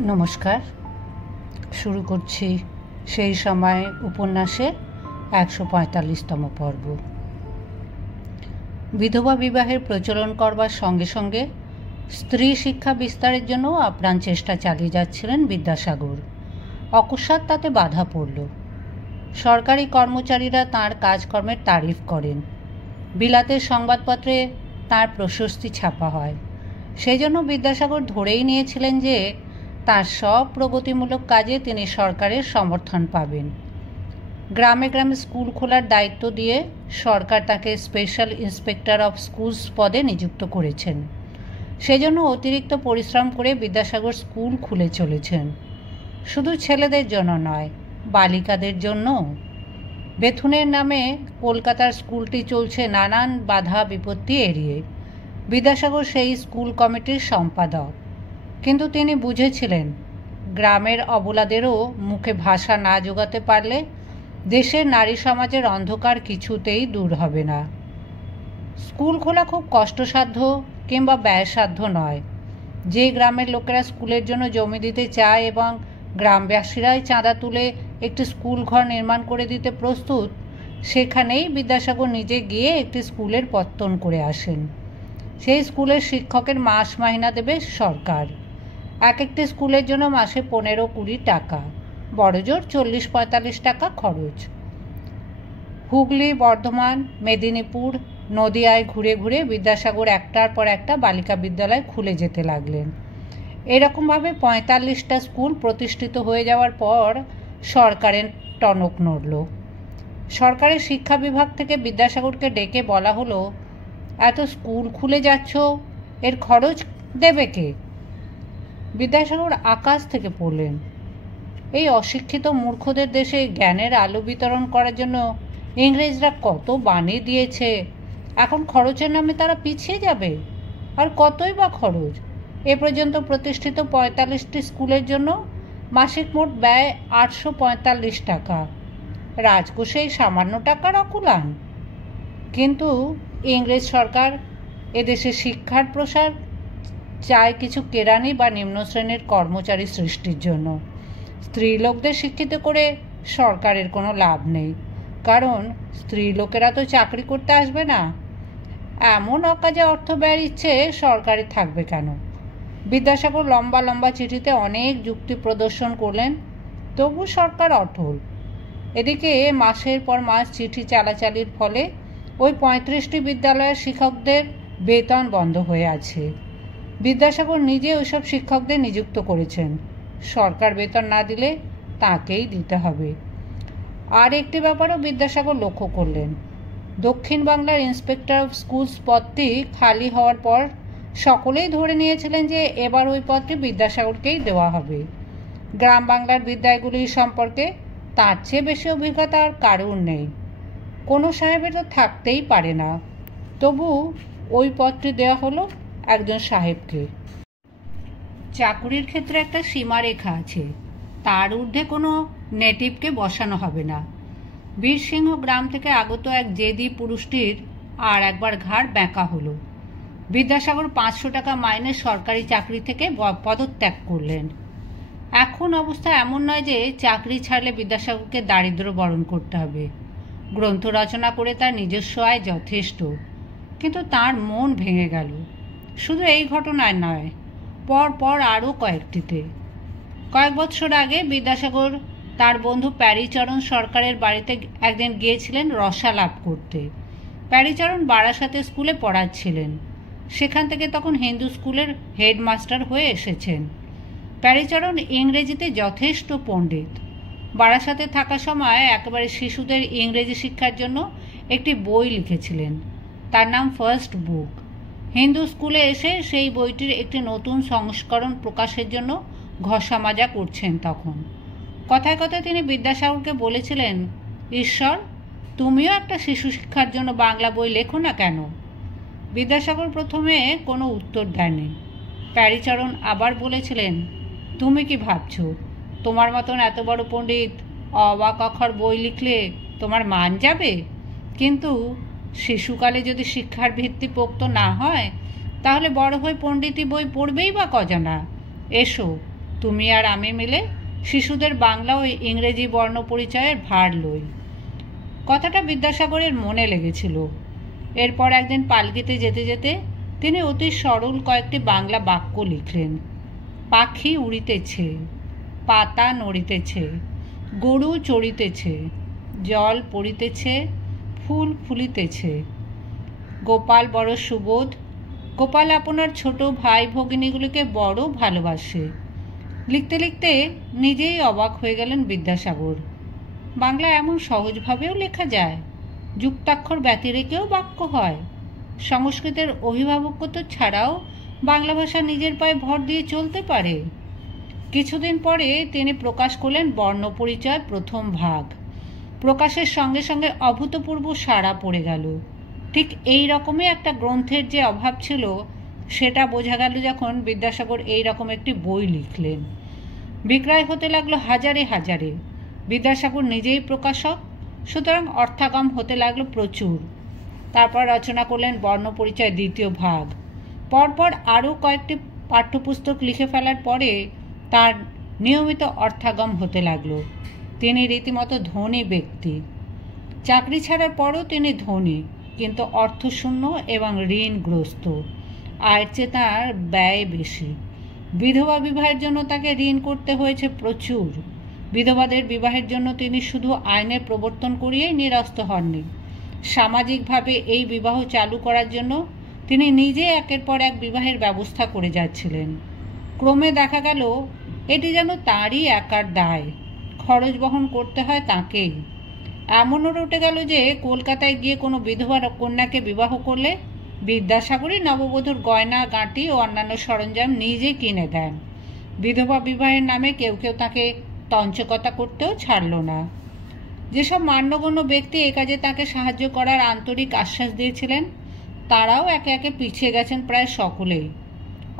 নমস্কার। শুরু করছি সেই সময় উপন্যাসের ১৪৫তম পর্ব। বিধবা বিবাহের প্রচলন করবার সঙ্গে সঙ্গে স্ত্রী শিক্ষা বিস্তারের জন্য আপ্রাণ চেষ্টা চালিয়ে যাচ্ছিলেন বিদ্যাসাগর। অকস্মাৎ তাতে বাধা পড়ল। সরকারি কর্মচারীরা তাঁর কাজকর্মের তারিফ করেন, বিলাতের সংবাদপত্রে তাঁর প্রশস্তি ছাপা হয়। সেই জন্য বিদ্যাসাগর ধরেই নিয়েছিলেন যে তার সব প্রগতিমূলক কাজে তিনি সরকারের সমর্থন পাবেন। গ্রামে গ্রামে স্কুল খোলার দায়িত্ব দিয়ে সরকার তাকে স্পেশাল ইন্সপেক্টর অফ স্কুলস পদে নিযুক্ত করেছেন। সেজন্য অতিরিক্ত পরিশ্রম করে বিদ্যাসাগর স্কুল খুলে চলেছেন। শুধু ছেলেদের জন্য নয়, বালিকাদের জন্য। বেথুনের নামে কলকাতার স্কুলটি চলছে নানান বাধা বিপত্তি এড়িয়ে। বিদ্যাসাগর সেই স্কুল কমিটির সম্পাদক। কিন্তু তিনি বুঝেছিলেন, গ্রামের অবলাদেরও মুখে ভাষা না জোগাতে পারলে দেশের নারী সমাজের অন্ধকার কিছুতেই দূর হবে না। স্কুল খোলা খুব কষ্টসাধ্য কিংবা ব্যয়সাধ্য নয়। যে গ্রামের লোকেরা স্কুলের জন্য জমি দিতে চায় এবং গ্রামবাসীরাই চাঁদা তুলে একটি স্কুল ঘর নির্মাণ করে দিতে প্রস্তুত, সেখানেই বিদ্যাসাগর নিজে গিয়ে একটি স্কুলের পত্তন করে আসেন। সেই স্কুলের শিক্ষকের মাস মাহিনা দেবে সরকার। এক একটি স্কুলের জন্য মাসে ১৫-২০ টাকা, বড়জোর ৪০-৪৫ টাকা খরচ। হুগলি, বর্ধমান, মেদিনীপুর, নদিয়ায় ঘুরে ঘুরে বিদ্যাসাগর একটার পর একটা বালিকা বিদ্যালয় খুলে যেতে লাগলেন। এরকমভাবে ৪৫টা স্কুল প্রতিষ্ঠিত হয়ে যাওয়ার পর সরকারের টনক নড়ল। সরকারের শিক্ষা বিভাগ থেকে বিদ্যাসাগরকে ডেকে বলা হলো, এত স্কুল খুলে যাচ্ছ, এর খরচ দেবে কে? বিদ্যাসাগর আকাশ থেকে পড়লেন। এই অশিক্ষিত মূর্খদের দেশে জ্ঞানের আলো বিতরণ করার জন্য ইংরেজরা কত বাণী দিয়েছে, এখন খরচের নামে তারা পিছিয়ে যাবে? আর কতই বা খরচ? এ পর্যন্ত প্রতিষ্ঠিত ৪৫টি স্কুলের জন্য মাসিক মোট ব্যয় ৮৪৫ টাকা। রাজকোষে এই সামান্য টাকার অকুলান। কিন্তু ইংরেজ সরকার এদেশে শিক্ষার প্রসার চায় কিছু কেরানি বা নিম্ন শ্রেণীর কর্মচারী সৃষ্টির জন্য। স্ত্রীলোকদের শিক্ষিত করে সরকারের কোনো লাভ নেই, কারণ স্ত্রীলোকেরা তো চাকরি করতে আসবে না। এমন অকাজে অর্থ ব্যয়ের ইচ্ছে সরকারের থাকবে কেন? বিদ্যাসাগর লম্বা লম্বা চিঠিতে অনেক যুক্তি প্রদর্শন করলেন, তবু সরকার অটল। এদিকে মাসের পর মাস চিঠি চালাচালির ফলে ওই ৩৫টি বিদ্যালয়ের শিক্ষকদের বেতন বন্ধ হয়ে আছে। বিদ্যাসাগর নিজে ওইসব শিক্ষকদের নিযুক্ত করেছেন। সরকার বেতন না দিলে তাকেই দিতে হবে। আর একটি ব্যাপারও বিদ্যাসাগর লক্ষ্য করলেন। দক্ষিণ বাংলার ইন্সপেক্টর অফ স্কুলস পদটি খালি হওয়ার পর সকলেই ধরে নিয়েছিলেন যে এবার ওই পদটি বিদ্যাসাগরকেই দেওয়া হবে। গ্রাম বাংলার বিদ্যালয়গুলি সম্পর্কে তার চেয়ে বেশি অভিজ্ঞতা আর কারুর নেই। কোনো সাহেবের তো থাকতেই পারে না। তবু ওই পদটি দেওয়া হলো একজন সাহেবকে। চাকুরির ক্ষেত্রে একটা সীমারেখা আছে, তার ঊর্ধ্বে কোনো নেটিভকে বসানো হবে না। বীরসিংহ গ্রাম থেকে আগত এক জেদি পুরুষটির আর একবার ঘাড় ব্যাঁকা হলো। বিদ্যাসাগর ৫০০ টাকা মাইনে সরকারি চাকরি থেকে পদত্যাগ করলেন। এখন অবস্থা এমন নয় যে চাকরি ছাড়লে বিদ্যাসাগরকে দারিদ্র্য বরণ করতে হবে। গ্রন্থ রচনা করে তার নিজস্ব আয় যথেষ্ট। কিন্তু তার মন ভেঙে গেল। শুধু এই ঘটনায় নয়, পর পর আরও কয়েকটিতে। কয়েক বছর আগে বিদ্যাসাগর তার বন্ধু প্যারীচরণ সরকারের বাড়িতে একদিন গিয়েছিলেন রসালাপ করতে। প্যারীচরণ বারাসাতে স্কুলে পড়াচ্ছিলেন। সেখান থেকে তখন হিন্দু স্কুলের হেডমাস্টার হয়ে এসেছেন। প্যারীচরণ ইংরেজিতে যথেষ্ট পণ্ডিত। বারাসাতে থাকার সময় একেবারে শিশুদের ইংরেজি শিক্ষার জন্য একটি বই লিখেছিলেন, তার নাম ফার্স্ট বুক। হিন্দু স্কুলে এসে সেই বইটির একটি নতুন সংস্করণ প্রকাশের জন্য ঘষা মাজা করছেন তখন। কথায় কথায় তিনি বিদ্যাসাগরকে বলেছিলেন, ঈশ্বর, তুমিও একটা শিশু শিক্ষার জন্য বাংলা বই লেখো না কেন? বিদ্যাসাগর প্রথমে কোনো উত্তর দেয়নি। প্যারীচরণ আবার বলেছিলেন, তুমি কি ভাবছ তোমার মতন এত বড় পণ্ডিত অ বা ক খ বই লিখলে তোমার মান যাবে? কিন্তু শিশুকালে যদি শিক্ষার ভিত্তি পোক্ত না হয়, তাহলে বড় হয়ে পণ্ডিতি বই পড়বেই বা কজনা? এসো, তুমি আর আমি মিলে শিশুদের বাংলা ও ইংরেজি বর্ণ পরিচয়ের ভার লই। কথাটা বিদ্যাসাগরের মনে লেগেছিল। এরপর একদিন পালকিতে যেতে যেতে তিনি অতি সরল কয়েকটি বাংলা বাক্য লিখলেন। পাখি উড়িতেছে, পাতা নড়িতেছে, গরু চড়িতেছে, জল পড়িতেছে, ফুল ফুলিতেছে। গোপাল বড় সুবোধ, গোপাল আপনার ছোট ভাই ভগিনীগুলিকে বড় ভালোবাসে। লিখতে লিখতে নিজেই অবাক হয়ে গেলেন বিদ্যাসাগর। বাংলা এমন সহজভাবেও লেখা যায়, যুক্তাক্ষর ব্যতিরেকেও বাক্য হয়। সংস্কৃতের অভিভাবকত্ব ছাড়াও বাংলা ভাষা নিজের পায়ে ভর দিয়ে চলতে পারে। কিছুদিন পরে তিনি প্রকাশ করলেন বর্ণপরিচয় প্রথম ভাগ। প্রকাশের সঙ্গে সঙ্গে অভূতপূর্ব সাড়া পড়ে গেল। ঠিক এই রকমই একটা গ্রন্থের যে অভাব ছিল সেটা বোঝা গেল যখন বিদ্যাসাগর এই রকম একটি বই লিখলেন। বিক্রয় হতে লাগলো হাজারে হাজারে। বিদ্যাসাগর নিজেই প্রকাশক, সুতরাং অর্থাগম হতে লাগলো প্রচুর। তারপর রচনা করলেন বর্ণপরিচয় দ্বিতীয় ভাগ। পরপর আরও কয়েকটি পাঠ্যপুস্তক লিখে ফেলার পরে তার নিয়মিত অর্থাগম হতে লাগলো। তিনি রীতিমতো ধনী ব্যক্তি। চাকরি ছাড়ার পরও তিনি ধনী, কিন্তু অর্থশূন্য এবং ঋণগ্রস্ত। আয়ের চেয়ে তার ব্যয় বেশি। বিধবা বিবাহের জন্য তাকে ঋণ করতে হয়েছে প্রচুর। বিধবাদের বিবাহের জন্য তিনি শুধু আইনের প্রবর্তন করিয়েই নিরস্ত হননি, সামাজিকভাবে এই বিবাহ চালু করার জন্য তিনি নিজে একের পর এক বিবাহের ব্যবস্থা করে যাচ্ছিলেন। ক্রমে দেখা গেল এটি যেন তাঁরই একার দায়, খরচ বহন করতে হয় তাঁকেই। এমনও রটে গেল যে কলকাতায় গিয়ে কোনো বিধবা কন্যাকে বিবাহ করলে বিদ্যাসাগরই নববধূর গয়না গাঁটি ও অন্যান্য সরঞ্জাম নিজে কিনে দেন। বিধবা বিবাহের নামে কেউ কেউ তাকে তঞ্চকতা করতেও ছাড়ল না। যেসব মান্যগণ্য ব্যক্তি এ কাজে তাকে সাহায্য করার আন্তরিক আশ্বাস দিয়েছিলেন তারাও একে একে পিছিয়ে গেছেন প্রায় সকলেই।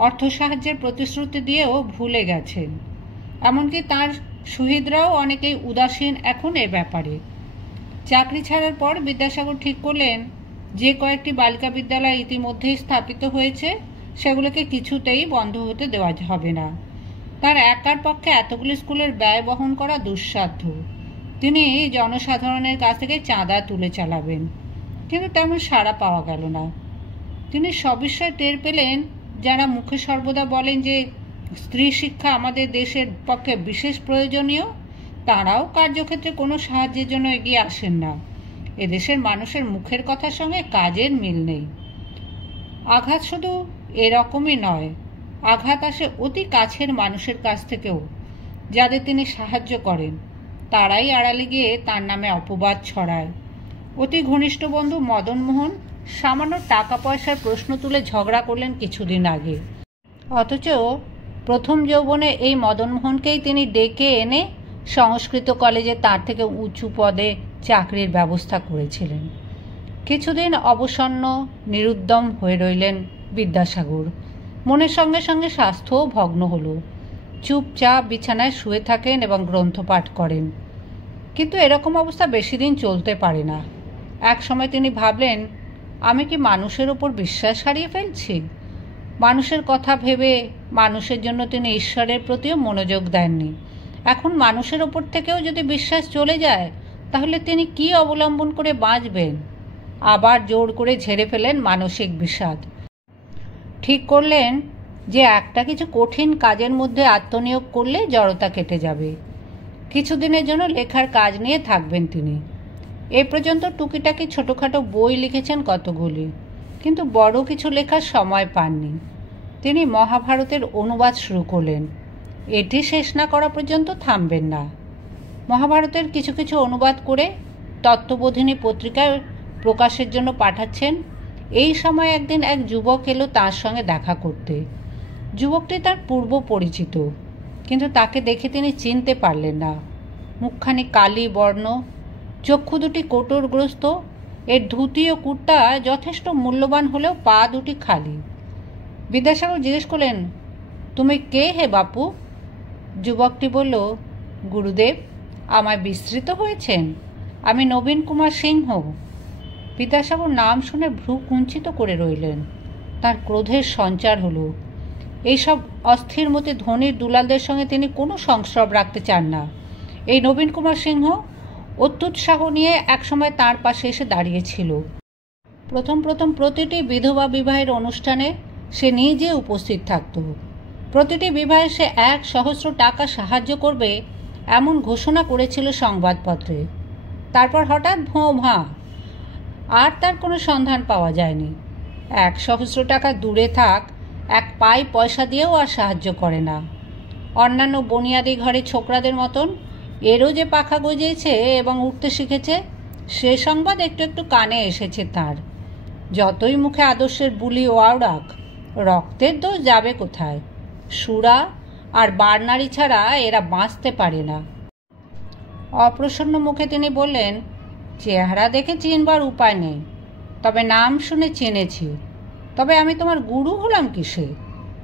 অর্থ সাহায্যের প্রতিশ্রুতি দিয়েও ভুলে গেছেন। এমনকি তার সুহৃদরাও অনেকেই উদাসীন এখন এ ব্যাপারে। চাকরি ছাড়ার পর বিদ্যাসাগর ঠিক করলেন যে কয়েকটি বালিকা বিদ্যালয় ইতিমধ্যেই স্থাপিত হয়েছে সেগুলোকে কিছুতেই বন্ধ হতে দেওয়া হবে না। তার একার পক্ষে এতগুলি স্কুলের ব্যয় বহন করা দুঃসাধ্য। তিনি জনসাধারণের কাছ থেকে চাঁদা তুলে চালাবেন, কিন্তু তেমন সাড়া পাওয়া গেল না। তিনি সবিষয়ে টের পেলেন যারা মুখে সর্বদা বলেন যে স্ত্রী শিক্ষা আমাদের দেশের পক্ষে বিশেষ প্রয়োজনীয়, তারাও কার্যক্ষেত্রে কোনো সাহায্যের জন্য এগিয়ে আসেন না। এদেশের মানুষের মুখের কথার সঙ্গে কাজের মিল নেই। আঘাত শুধু এরকমই নয়, আঘাত আসে অতি কাছের মানুষের কাছ থেকেও। যাদের তিনি সাহায্য করেন তারাই আড়ালে গিয়ে তার নামে অপবাদ ছড়ায়। অতি ঘনিষ্ঠ বন্ধু মদনমোহন সামান্য টাকা পয়সার প্রশ্ন তুলে ঝগড়া করলেন কিছুদিন আগে, অথচ প্রথম যৌবনে এই মদনমোহনকেই তিনি ডেকে এনে সংস্কৃত কলেজে তার থেকে উঁচু পদে চাকরির ব্যবস্থা করেছিলেন। কিছুদিন অবসন্ন নিরুদ্যম হয়ে রইলেন বিদ্যাসাগর। মনের সঙ্গে সঙ্গে স্বাস্থ্যও ভগ্ন হল। চুপচাপ বিছানায় শুয়ে থাকেন এবং গ্রন্থ পাঠ করেন। কিন্তু এরকম অবস্থা বেশি দিন চলতে পারে না। এক সময় তিনি ভাবলেন, আমি কি মানুষের ওপর বিশ্বাস হারিয়ে ফেলছি? মানুষের কথা ভেবে মানুষের জন্য তিনি ঈশ্বরের প্রতিও মনোযোগ দেননি। এখন মানুষের ওপর থেকেও যদি বিশ্বাস চলে যায় তাহলে তিনি কি অবলম্বন করে বাঁচবেন? আবার জোর করে ঝেড়ে ফেলেন মানসিক বিষাদ। ঠিক করলেন যে একটা কিছু কঠিন কাজের মধ্যে আত্মনিয়োগ করলে জড়তা কেটে যাবে। কিছুদিনের জন্য লেখার কাজ নিয়ে থাকবেন তিনি। এ পর্যন্ত টুকিটাকি ছোটোখাটো বই লিখেছেন কতগুলি, কিন্তু বড় কিছু লেখার সময় পাননি। তিনি মহাভারতের অনুবাদ শুরু করলেন। এটি শেষ না করা পর্যন্ত থামবেন না। মহাভারতের কিছু কিছু অনুবাদ করে তত্ত্ববোধিনী পত্রিকায় প্রকাশের জন্য পাঠাচ্ছেন। এই সময় একদিন এক যুবক এলো তার সঙ্গে দেখা করতে। যুবকটি তার পূর্ব পরিচিত, কিন্তু তাকে দেখে তিনি চিনতে পারলেন না। মুখখানি কালি বর্ণ, চক্ষু দুটি কোটরগ্রস্ত। এর ধুতি ও কুর্তা যথেষ্ট মূল্যবান হলেও পা দুটি খালি। বিদ্যাসাগর জিজ্ঞেস করলেন, তুমি কে হে বাপু? যুবকটি বলল, গুরুদেব, আমায় বিস্মৃত হয়েছেন? আমি নবীন কুমার সিংহ। বিদ্যাসাগর নাম শুনে ভ্রু কুঞ্চিত করে রইলেন। তার ক্রোধের সঞ্চার হলো। এইসব অস্থির মতে ধনীর দুলালদের সঙ্গে তিনি কোনো সংস্রব রাখতে চান না। এই নবীন কুমার সিংহ অত্যুৎসাহ নিয়ে একসময় তাঁর পাশে এসে দাঁড়িয়েছিল। প্রথম প্রতিটি বিধবা বিবাহের অনুষ্ঠানে সে নিজে উপস্থিত থাকত। প্রতিটি বিবাহে সে 1,000 টাকা সাহায্য করবে এমন ঘোষণা করেছিল সংবাদপত্রে। তারপর হঠাৎ ভোঁ-ভাঁ, আর তার কোনো সন্ধান পাওয়া যায়নি। 1,000 টাকা দূরে থাক, এক পাই পয়সা দিয়েও আর সাহায্য করে না। অন্যান্য বনিয়াদি ঘরে ছোকরাদের মতন এরও যে পাখা গজিয়েছে এবং উঠতে শিখেছে, সে সংবাদ একটু একটু কানে এসেছে তার। যতই মুখে আদর্শের বুলি ওয়াউড়াক, রক্তের দোষ যাবে কোথায়? সুরা আর বারনারী ছাড়া এরা বাঁচতে পারে না। অপ্রসন্ন মুখে তিনি বললেন, চেহারা দেখে চিনবার উপায় নেই, তবে নাম শুনে চিনেছি। তবে আমি তোমার গুরু হলাম কিসে?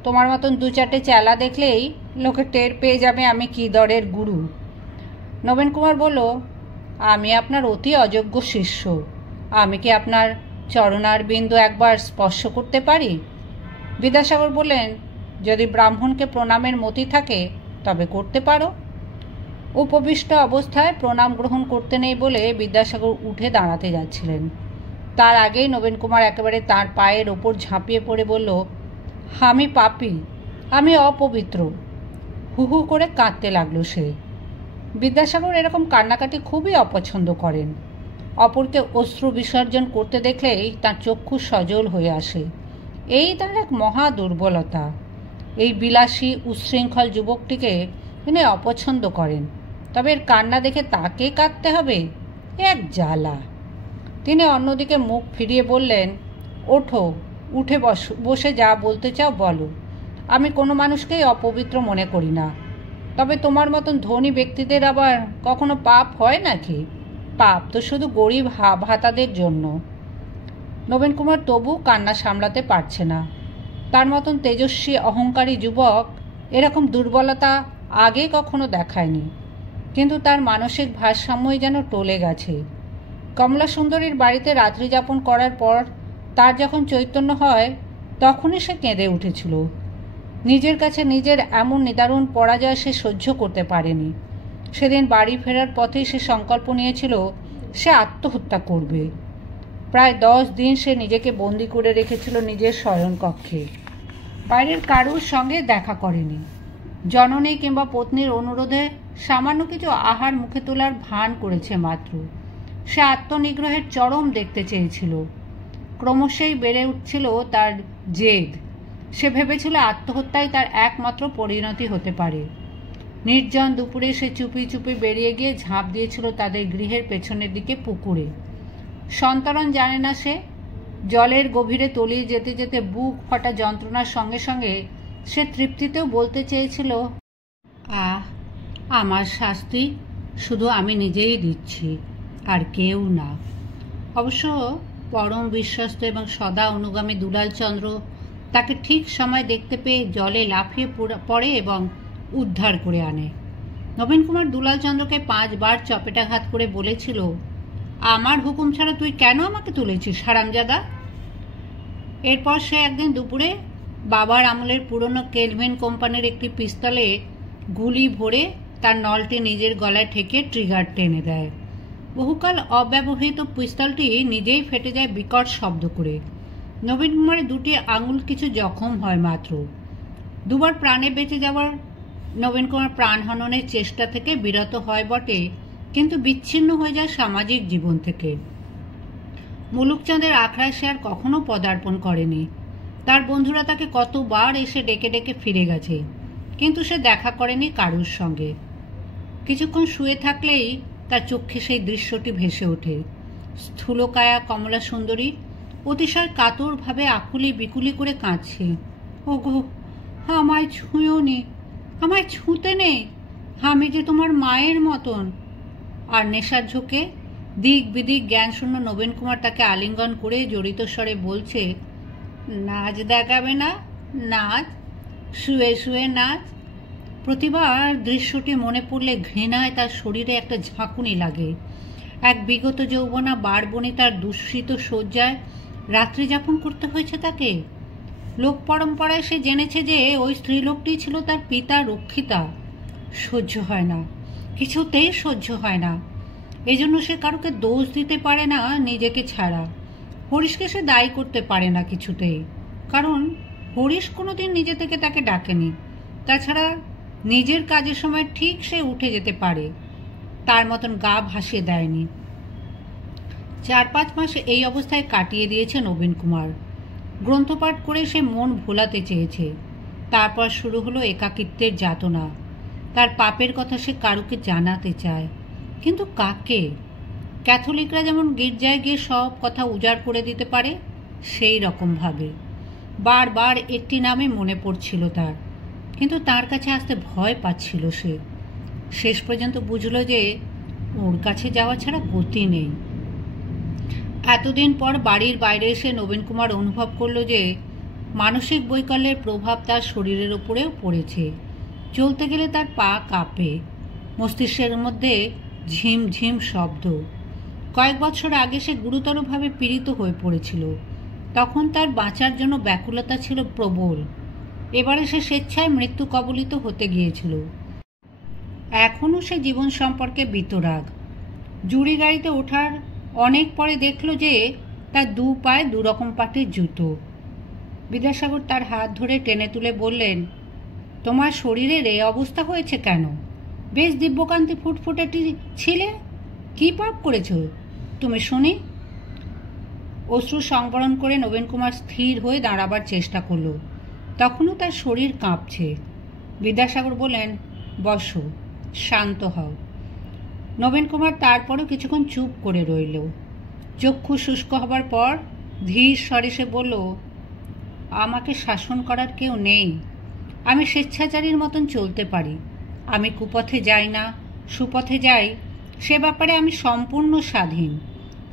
তোমার মতন 2-4টে চেলা দেখলেই লোকে টের পেয়ে যাবে আমি কি দরের গুরু। নবীন কুমার বলল, আমি আপনার অতি অযোগ্য শিষ্য। আমি কি আপনার চরণার বিন্দু একবার স্পর্শ করতে পারি? বিদ্যাসাগর বললেন, যদি ব্রাহ্মণকে প্রণামের মতি থাকে তবে করতে পারো। উপবিষ্ট অবস্থায় প্রণাম গ্রহণ করতে নেই বলে বিদ্যাসাগর উঠে দাঁড়াতে যাচ্ছিলেন। তার আগেই নবীন কুমার একেবারে তার পায়ের ওপর ঝাঁপিয়ে পড়ে বলল, আমি পাপী, আমি অপবিত্র। হু হু করে কাঁদতে লাগলো সে। বিদ্যাসাগর এরকম কান্নাকাটি খুবই অপছন্দ করেন। অপরকে অশ্রু বিসর্জন করতে দেখলেই তার চক্ষু সজল হয়ে আসে। এই তার এক মহা দুর্বলতা। এই বিলাসী উচ্ছৃঙ্খল যুবকটিকে তিনি অপছন্দ করেন। তবে এর কান্না দেখে তাকে কাঁদতে হবে, এক জ্বালা। তিনি অন্যদিকে মুখ ফিরিয়ে বললেন, ওঠো, উঠে বসে যা বলতে চাও বলো। আমি কোনো মানুষকেই অপবিত্র মনে করি না। তবে তোমার মতন ধনী ব্যক্তিদের আবার কখনো পাপ হয় নাকি? পাপ তো শুধু গরিব ভাতাদের জন্য। নবীন কুমার তবু কান্না সামলাতে পারছে না। তার মতন তেজস্বী অহংকারী যুবক এরকম দুর্বলতা আগে কখনো দেখায়নি। কিন্তু তার মানসিক ভারসাম্যই যেন টলে গেছে। কমলা সুন্দরীর বাড়িতে রাত্রি যাপন করার পর তার যখন চৈতন্য হয়, তখনই সে কেঁদে উঠেছিল। নিজের কাছে নিজের এমন নিদারুণ পরাজয় সে সহ্য করতে পারেনি। সেদিন বাড়ি ফেরার পথেই সে সংকল্প নিয়েছিল সে আত্মহত্যা করবে। প্রায় 10 দিন সে নিজেকে বন্দি করে রেখেছিল নিজের শয়নকক্ষে। বাইরের কারুর সঙ্গে দেখা করেনি। জননী কিংবা পত্নীর অনুরোধে সামান্য কিছু আহার মুখে তোলার ভান করেছে মাত্র। সে আত্মনিগ্রহের চরম দেখতে চেয়েছিল। ক্রমশই বেড়ে উঠছিল তার জেদ। সে ভেবেছিল আত্মহত্যাই তার একমাত্র পরিণতি হতে পারে। নির্জন দুপুরে সে চুপি চুপি বেরিয়ে গিয়ে ঝাঁপ দিয়েছিল তাদের গৃহের পেছনের দিকে পুকুরে। সন্তরণ জানে না সে। জলের গভীরে তলিয়ে যেতে যেতে বুক ফাটা যন্ত্রণার সঙ্গে সঙ্গে সে তৃপ্তিতেও বলতে চেয়েছিল, আমার শাস্তি শুধু আমি নিজেই দিচ্ছি, আর কেউ না। অবশ্য পরম বিশ্বস্ত এবং সদা অনুগামী দুলালচন্দ্র তাকে ঠিক সময় দেখতে পেয়ে জলে লাফিয়ে পড়ে এবং উদ্ধার করে আনে। নবীন কুমার দুলালচন্দ্রকে 5 বার চপেটাঘাত করে বলেছিল, আমার হুকুম ছাড়া তুই কেন আমাকে তুলেছিস হারামজাদা? এরপর সে একদিন দুপুরে বাবার আমলের পুরনো কেলভিন কোম্পানির একটি পিস্তলে গুলি ভরে তার নলটি নিজের গলায় ঠেকে ট্রিগার টেনে দেয়। বহুকাল অব্যবহৃত পিস্তলটি নিজেই ফেটে যায় বিকট শব্দ করে। নবীন কুমারের 2টি আঙুল কিছু জখম হয় মাত্র। 2 বার প্রাণে বেঁচে যাওয়ার নবীন কুমার প্রাণহননের চেষ্টা থেকে বিরত হয় বটে, কিন্তু বিচ্ছিন্ন হয়ে যায় সামাজিক জীবন থেকে। মুলুকচাঁদের আখড়ায় সে আর কখনো পদার্পণ করেনি। তার বন্ধুরা তাকে কতবার এসে ডেকে ডেকে ফিরে গেছে, কিন্তু সে দেখা করেনি কারুর সঙ্গে। কিছুক্ষণ শুয়ে থাকলেই তার চোখে সেই দৃশ্যটি ভেসে ওঠে। স্থূলকায়া কমলা সুন্দরী অতিশয় কাতরভাবে আকুলি বিকুলি করে কাঁদছে। ওগো, আমায় ছুঁয়ো নি, আমায় ছুঁতে নেই, আমি যে তোমার মায়ের মতন। আর নেশার ঝোঁকে দিক বিদিক জ্ঞানশূন্য নবীন কুমার তাকে আলিঙ্গন করে জড়িত স্বরে বলছে, নাচ দেখাবে না? নাচ, শুয়ে শুয়ে নাচ। প্রতিবার দৃশ্যটি মনে পড়লে ঘৃণায় তার শরীরে একটা ঝাঁকুনি লাগে। এক বিগত যৌবনা বারবণী তার দুঃসিত শয্যায় রাত্রি যাপন করতে হয়েছে তাকে। লোক পরম্পরায় সে জেনেছে যে ওই স্ত্রীলোকটি ছিল তার পিতা রক্ষিতা। সহ্য হয় না, কিছুতেই সহ্য হয় না। এজন্য সে কারোকে দোষ দিতে পারে না নিজেকে ছাড়া। হরিশকে সে দায়ী করতে পারে না কিছুতেই, কারণ হরিশ কোনোদিন নিজে থেকে তাকে ডাকেনি। তাছাড়া নিজের কাজের সময় ঠিক সে উঠে যেতে পারে, তার মতন গা ভাসিয়ে দেয়নি। 4-5 মাস এই অবস্থায় কাটিয়ে দিয়েছে নবীন কুমার। গ্রন্থপাঠ করে সে মন ভোলাতে চেয়েছে। তারপর শুরু হলো একাকিত্বের যাতনা। তার পাপের কথা সে কারুকে জানাতে চায়, কিন্তু কাকে? ক্যাথলিকরা যেমন গির্জায় গিয়ে সব কথা উজাড় করে দিতে পারে, সেই রকমভাবে বারবার একটি নামে মনে পড়ছিল তার, কিন্তু তার কাছে আসতে ভয় পাচ্ছিল সে। শেষ পর্যন্ত বুঝল যে ওর কাছে যাওয়া ছাড়া গতি নেই। এতদিন পর বাড়ির বাইরে এসে নবীন কুমার অনুভব করল যে মানসিক বৈকল্যের প্রভাব তার শরীরের উপরেও পড়েছে। চলতে গেলে তার পা কাঁপে, মস্তিষ্কের মধ্যে ঝিমঝিম শব্দ। কয়েক বছর আগে সে গুরুতরভাবে পীড়িত হয়ে পড়েছিল, তখন তার বাঁচার জন্য ব্যাকুলতা ছিল প্রবল। এবারে সে স্বেচ্ছায় মৃত্যু কবলিত হতে গিয়েছিল। এখনও সে জীবন সম্পর্কে বিতরাগ। জুড়ি গাড়িতে ওঠার অনেক পরে দেখল যে তার 2 পায়ে 2 রকম পাটের জুতো। বিদ্যাসাগর তার হাত ধরে টেনে তুলে বললেন, তোমার শরীরের এই অবস্থা হয়েছে কেন? বেশ দিব্যকান্তি ফুটফুটেটি ছিলে, কি পাপ করেছ তুমি শুনি? অশ্রু সংবরণ করে নবীন কুমার স্থির হয়ে দাঁড়াবার চেষ্টা করল। তখনও তার শরীর কাঁপছে। বিদ্যাসাগর বললেন, বসো, শান্ত হও। নবীন কুমার তারপরও কিছুক্ষণ চুপ করে রইল। চক্ষু শুষ্ক হবার পর ধীর স্বরে সে বলল, আমাকে শাসন করার কেউ নেই। আমি স্বেচ্ছাচারীর মতন চলতে পারি। আমি কুপথে যাই না, সুপথে যাই, সে ব্যাপারে আমি সম্পূর্ণ স্বাধীন।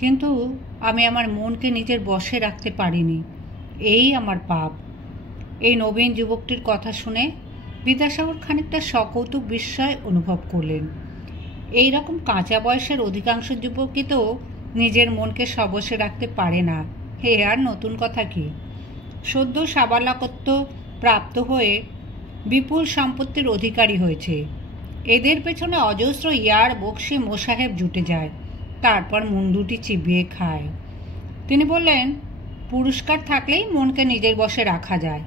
কিন্তু আমি আমার মনকে নিজের বশে রাখতে পারিনি, এই আমার পাপ। এই নবীন যুবকটির কথা শুনে বিদ্যাসাগর খানিকটা সকৌতুক বিস্ময় অনুভব করলেন। এই রকম কাঁচা বয়সের অধিকাংশ যুবকই তো নিজের মনকে সবশে রাখতে পারে না। হে আর নতুন কথা কি? সদ্য সাবালকত্ব প্রাপ্ত হয়ে বিপুল সম্পত্তির অধিকারী হয়েছে। এদের পেছনে অজস্র ইয়ার বক্সি মোসাহেব জুটে যায়, তারপর মুন্ডুটি চিবিয়ে খায়। তিনি বললেন, পুরস্কার থাকলেই মনকে নিজের বশে রাখা যায়।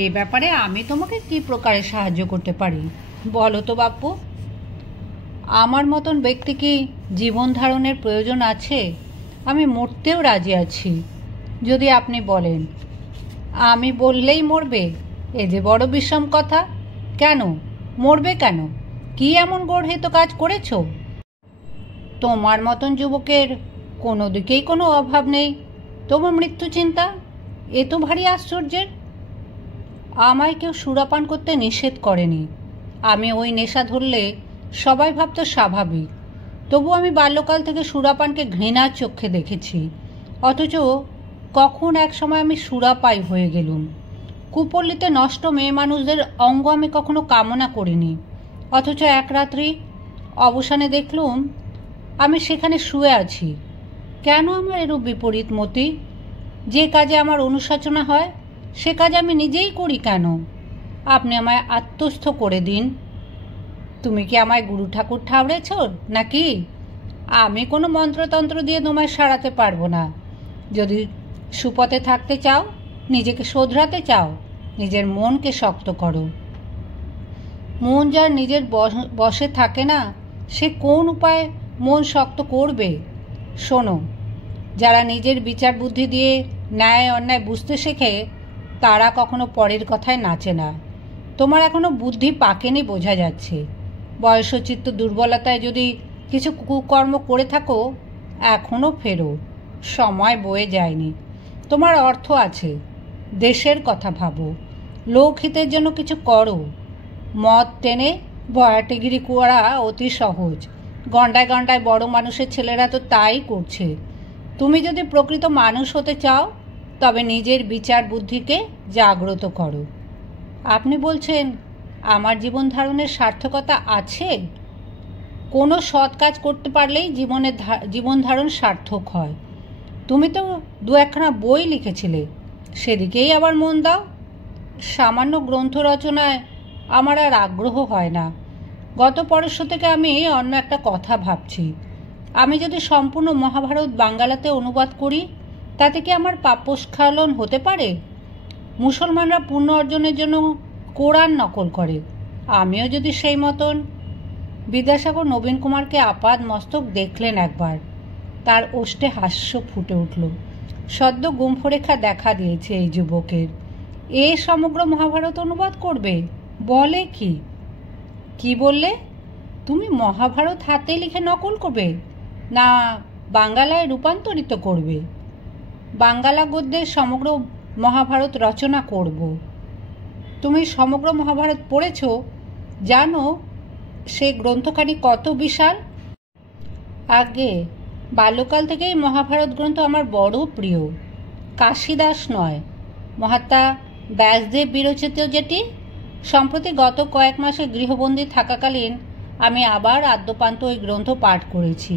এ ব্যাপারে আমি তোমাকে কি প্রকারে সাহায্য করতে পারি বলো তো বাপু? আমার মতন ব্যক্তি কি জীবন ধারণের প্রয়োজন আছে? আমি মরতেও রাজি আছি, যদি আপনি বলেন। আমি বললেই মরবে? এ যে বড় বিষম কথা। কেন মরবে কেন? কি এমন গর্হিত কাজ করেছ? তোমার মতন যুবকের কোনো দিকেই কোনো অভাব নেই, তোমার মৃত্যু চিন্তা, এ তো ভারী আশ্চর্যের। আমায় কেউ সুরাপান করতে নিষেধ করেনি। আমি ওই নেশা ধরলে সবাই ভাবত স্বাভাবিক। তবু আমি বাল্যকাল থেকে সুরাপানকে ঘৃণার চোখে দেখেছি। অথচ কখন এক সময় আমি সুরাপাই হয়ে গেলুম। কুপল্লীতে নষ্ট মেয়ে মানুষদের অঙ্গ আমি কখনো কামনা করিনি। অথচ এক রাত্রি অবসানে দেখলুম আমি সেখানে শুয়ে আছি। কেন আমার এরূপ বিপরীত মতি? যে কাজে আমার অনুশোচনা হয় সে কাজ আমি নিজেই করি কেন? আপনি আমায় আত্মস্থ করে দিন। তুমি কি আমায় গুরু ঠাকুর ঠাউরেছ নাকি? আমি কোনো মন্ত্রতন্ত্র দিয়ে তোমায় সারাতে পারবো না। যদি সুপথে থাকতে চাও, নিজেকে শোধরাতে চাও, নিজের মনকে শক্ত করো। মন যার নিজের বশে থাকে না, সে কোন উপায়ে মন শক্ত করবে? শোনো, যারা নিজের বিচার বুদ্ধি দিয়ে ন্যায় অন্যায় বুঝতে শেখে তারা কখনো পরের কথায় নাচে না। তোমার এখনো বুদ্ধি পাকেনি বোঝা যাচ্ছে। বয়সোচিত দুর্বলতায় যদি কিছু কুকর্ম করে থাকো, এখনো ফেরো, সময় বয়ে যায়নি। তোমার অর্থ আছে, দেশের কথা ভাবো, লোকহিতের জন্য কিছু করো। মদ টেনে বয়াটিগিরি করা অতি সহজ। গন্ডায় গন্ডায় বড় মানুষের ছেলেরা তো তাই করছে। তুমি যদি প্রকৃত মানুষ হতে চাও তবে নিজের বিচার বুদ্ধিকে জাগ্রত করো। আপনি বলছেন আমার জীবন ধারণের সার্থকতা আছে? কোনো সৎ কাজ করতে পারলেই জীবন ধারণ সার্থক হয়। তুমি তো 2-1খানা বই লিখেছিলে, সেদিকেই আবার মন দাও। সামান্য গ্রন্থ রচনায় আমার আর আগ্রহ হয় না। গত পরশু থেকে আমি অন্য একটা কথা ভাবছি। আমি যদি সম্পূর্ণ মহাভারত বাংলাতে অনুবাদ করি, তাতে কি আমার পাপস্খলন হতে পারে? মুসলমানরা পুণ্য অর্জনের জন্য কোরআন নকল করে, আমিও যদি সেই মতন। বিদ্যাসাগর নবীন কুমারকে আপাদ মস্তক দেখলেন একবার। তার ওষ্ঠে হাস্য ফুটে উঠল। সদ্য গুম্ফরেখা দেখা দিয়েছে এই যুবকের। এ সমগ্র মহাভারত অনুবাদ করবে? বলে কি? কি বললে? তুমি মহাভারত হাতে লিখে নকল করবে, না বাংলায় রূপান্তরিত করবে? বাংলা গদ্যে সমগ্র মহাভারত রচনা করব। তুমি সমগ্র মহাভারত পড়েছ? জানো সে গ্রন্থখানি কত বিশাল? আগে বাল্যকাল থেকেই মহাভারত গ্রন্থ আমার বড় প্রিয়। কাশিদাস নয়, মহাত্মা ব্যাসদেব বিরচিত যেটি। সম্প্রতি গত কয়েক মাসে গৃহবন্দী থাকাকালীন আমি আবার আদ্যপান্ত ওই গ্রন্থ পাঠ করেছি।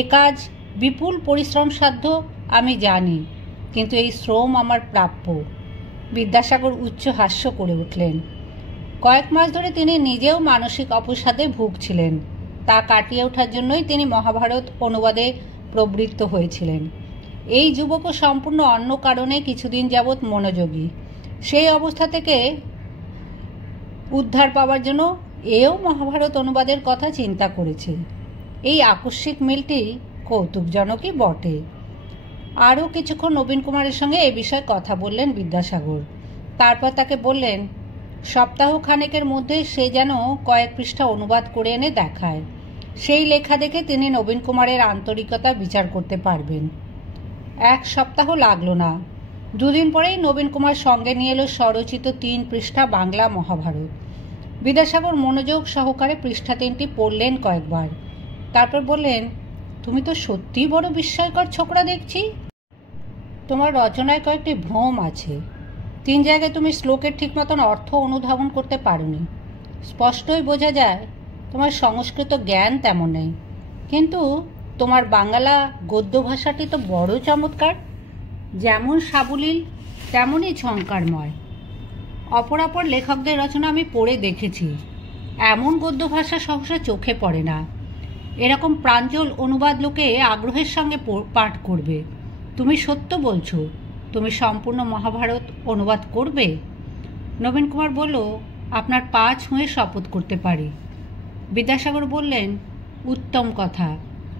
এ কাজ বিপুল পরিশ্রম সাধ্য আমি জানি, কিন্তু এই শ্রম আমার প্রাপ্য। বিদ্যাসাগর উচ্চ হাস্য করে উঠলেন। কয়েক মাস ধরে তিনি নিজেও মানসিক অবসাদে ভুগছিলেন। তা কাটিয়ে ওঠার জন্যই তিনি মহাভারত অনুবাদে প্রবৃত্ত হয়েছিলেন। এই যুবকও সম্পূর্ণ অন্য কারণে কিছুদিন যাবৎ মনোযোগী। সেই অবস্থা থেকে উদ্ধার পাওয়ার জন্য এও মহাভারত অনুবাদের কথা চিন্তা করেছে। এই আকস্মিক মিলটি কৌতুকজনকই বটে। আরও কিছুক্ষণ নবীন কুমারের সঙ্গে এ বিষয়ে কথা বললেন বিদ্যাসাগর। তারপর তাকে বললেন, সপ্তাহ খানেকের মধ্যে সে যেন কয়েক পৃষ্ঠা অনুবাদ করে এনে দেখায়। সেই লেখা দেখে তিনি নবীন কুমারের আন্তরিকতা বিচার করতে পারবেন। এক সপ্তাহ লাগলো না। দুদিন পরেই নবীন কুমার সঙ্গে নিয়ে এলো স্বরচিত 3 পৃষ্ঠা বাংলা মহাভারত। বিদ্যাসাগর মনোযোগ সহকারে পৃষ্ঠা 3টি পড়লেন কয়েকবার। তারপর বললেন, তুমি তো সত্যিই বড় বিস্ময়কর ছোকরা দেখছি। তোমার রচনায় কয়েকটি ভ্রম আছে। 3 জায়গায় তুমি শ্লোকের ঠিক মতন অর্থ অনুধাবন করতে পারোনি। স্পষ্টই বোঝা যায় তোমার সংস্কৃত জ্ঞান তেমন নেই, কিন্তু তোমার বাংলা গদ্য ভাষাটি তো বড় চমৎকার। যেমন সাবলীল তেমনই ঝঙ্কারময়। অপরাপর লেখকদের রচনা আমি পড়ে দেখেছি, এমন গদ্য ভাষা সহসা চোখে পড়ে না। এরকম প্রাঞ্জল অনুবাদ লোকে আগ্রহের সঙ্গে পাঠ করবে। তুমি সত্য বলছো, তুমি সম্পূর্ণ মহাভারত অনুবাদ করবে? নবীন কুমার বলল, আপনার পা ছুঁয়ে শপথ করতে পারি। বিদ্যাসাগর বললেন, উত্তম কথা।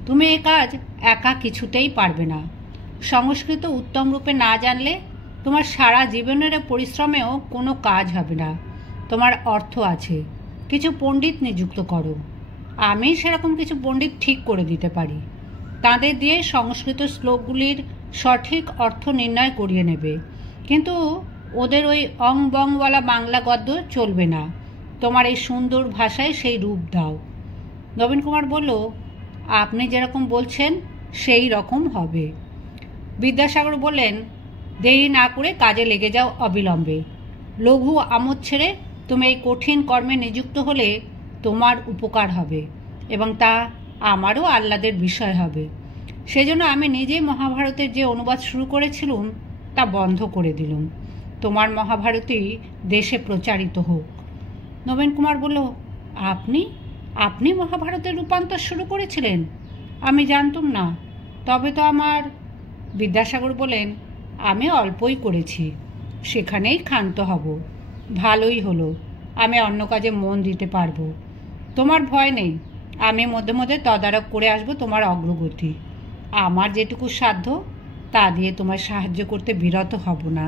তুমি এ কাজ একা কিছুতেই পারবে না। সংস্কৃত উত্তম রূপে না জানলে তোমার সারা জীবনের পরিশ্রমেও কোনো কাজ হবে না। তোমার অর্থ আছে, কিছু পণ্ডিত নিযুক্ত করো। আমি সেরকম কিছু পণ্ডিত ঠিক করে দিতে পারি। তাদের দিয়ে সংস্কৃত শ্লোকগুলির সঠিক অর্থ নির্ণয় করিয়ে নেবে, কিন্তু ওদের ওই অং বংওয়ালা বাংলা গদ্য চলবে না। তোমার এই সুন্দর ভাষায় সেই রূপ দাও। নবীন কুমার বলল, আপনি যেরকম বলছেন সেই রকম হবে। বিদ্যাসাগর বললেন, দেরি না করে কাজে লেগে যাও অবিলম্বে। লঘু আমোদ ছেড়ে তুমি এই কঠিন কর্মে নিযুক্ত হলে তোমার উপকার হবে, এবং তা আমারও আহ্লাদের বিষয় হবে। সেজন্য আমি নিজেই মহাভারতের যে অনুবাদ শুরু করেছিলুম তা বন্ধ করে দিলুম। তোমার মহাভারতই দেশে প্রচারিত হোক। নবীন কুমার বলল, আপনি মহাভারতের রূপান্তর শুরু করেছিলেন? আমি জানতুম না। তবে তো আমার। বিদ্যাসাগর বলেন, আমি অল্পই করেছি, সেখানেই ক্ষান্ত হব। ভালোই হলো, আমি অন্য কাজে মন দিতে পারবো। তোমার ভয় নেই, আমি মধ্যে মধ্যে তদারক করে আসবো তোমার অগ্রগতি। আমার যেটুকু সাধ্য তা দিয়ে তোমার সাহায্য করতে বিরত হব না।